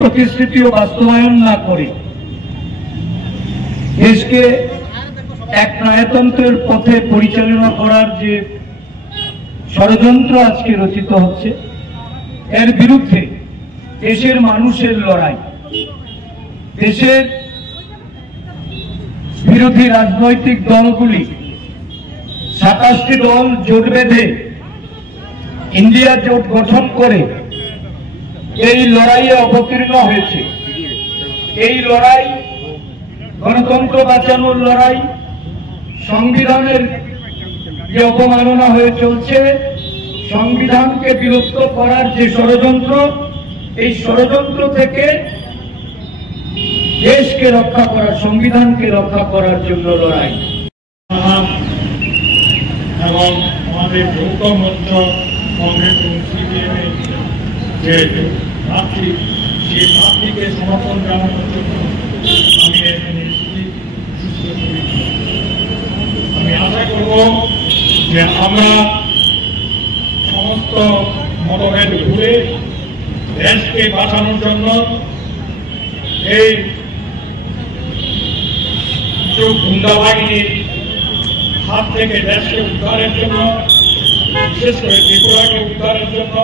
প্রতিশ্রুতিও বাস্তবায়ন না করে দেশকে এক ন্যায়তন্ত্রের পথে পরিচালনা করার যে ষড়যন্ত্র আজকে রচিত হচ্ছে, এর বিরুদ্ধে দেশের মানুষের লড়াই, দেশের বিরোধী রাজনৈতিক দলগুলি 27টি দল জোট বেঁধে ইন্ডিয়া জোট গঠন করে এই লড়াইয়ে অবতীর্ণ হয়েছে। এই লড়াই গণতন্ত্র বাঁচানোর লড়াই, সংবিধানের যে অবমাননা হয়ে চলছে, সংবিধানকে বিলুপ্ত করার যে ষড়যন্ত্র, এই ষড়যন্ত্র থেকে দেশকে রক্ষা করার, সংবিধানকে রক্ষা করার জন্য লড়াই। এবং আমাদের যৌথ মঞ্চ কংগ্রেস এবং সিপিএমের যে প্রার্থী, সেই প্রার্থীকে সমর্থন জানানোর জন্য আমি এখানে এসেছি। আমি আশা করব যে আমরা সমস্ত মতভেদ ভুলে দেশকে বাঁচানোর জন্য, এই কিছু গুন্ডা বাহিনীর হাত থেকে দেশকে উদ্ধারের জন্য, বিশেষ করে ত্রিপুরাকে উদ্ধারের জন্য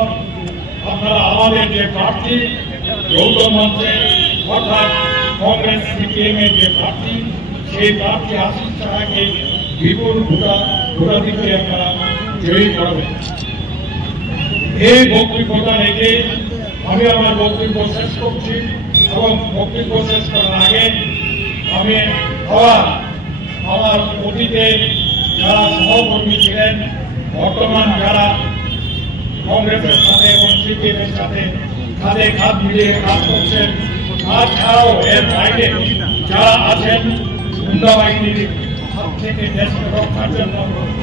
আপনারা আমাদের যে প্রার্থী যৌথ মঞ্চে অর্থাৎ কংগ্রেস সিপিএম এর যে প্রার্থী, সেই প্রার্থী আশিস সাহাকে বিপুল ভোটাধিকারে আপনারা জয়ী করবেন। এই বক্তব্যটা রেখে আমি আমার বক্তব্য শেষ করছি এবং বক্তব্য শেষ করার আগে আমি আমার অতীতের যারা সহকর্মী ছিলেন, বর্তমান যারা কংগ্রেসের সাথে এবং সিপিএমের সাথে কাঁধে কাঁধ মিলিয়ে কাজ করছেন, তাছাড়াও এর বাইরে যারা আছেন গুন্ডা বাহিনীর হাত থেকে দেশকে রক্ষার জন্য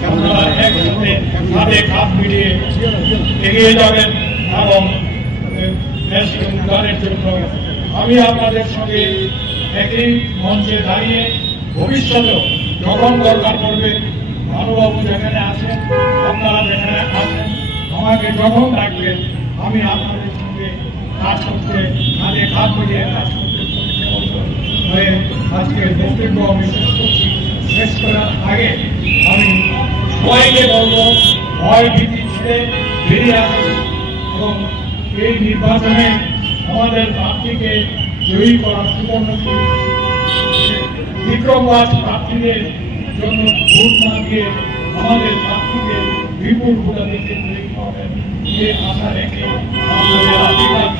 আপনারা একসাথে কাঁধে কাঁধ মিলিয়ে এগিয়ে যাবেন এবং দেশকে উদ্ধারের জন্য আমি আপনাদের সঙ্গে একই মঞ্চে দাঁড়িয়ে ভবিষ্যতেও যখন দরকার পড়বে, ভানুবাবু যেখানে আছেন, আপনারা যেখানে আছেন, আমাকে যখন ডাকবেন আমি আপনাদের সঙ্গে কাজ করতে, কাঁধে কাঁধ মিলিয়ে কাজ করতে হয়ে আজকে বক্তব্য আমি শেষ করছি। শেষ করার আগে আমি সবাইকে বলবো, ভয় ভীতি ছেড়ে বেরিয়ে আসুন এবং এই নির্বাচনে আমাদের প্রার্থীকে জয়ী করার সুবর্ণ বিক্রমরাজ প্রার্থীদের জন্য ভোট না দিয়ে আমাদের প্রার্থীকে বিপুল ভোটাধিকারে জয়ী করবেন, এই আশা রেখে আমাদের আশীর্বাদ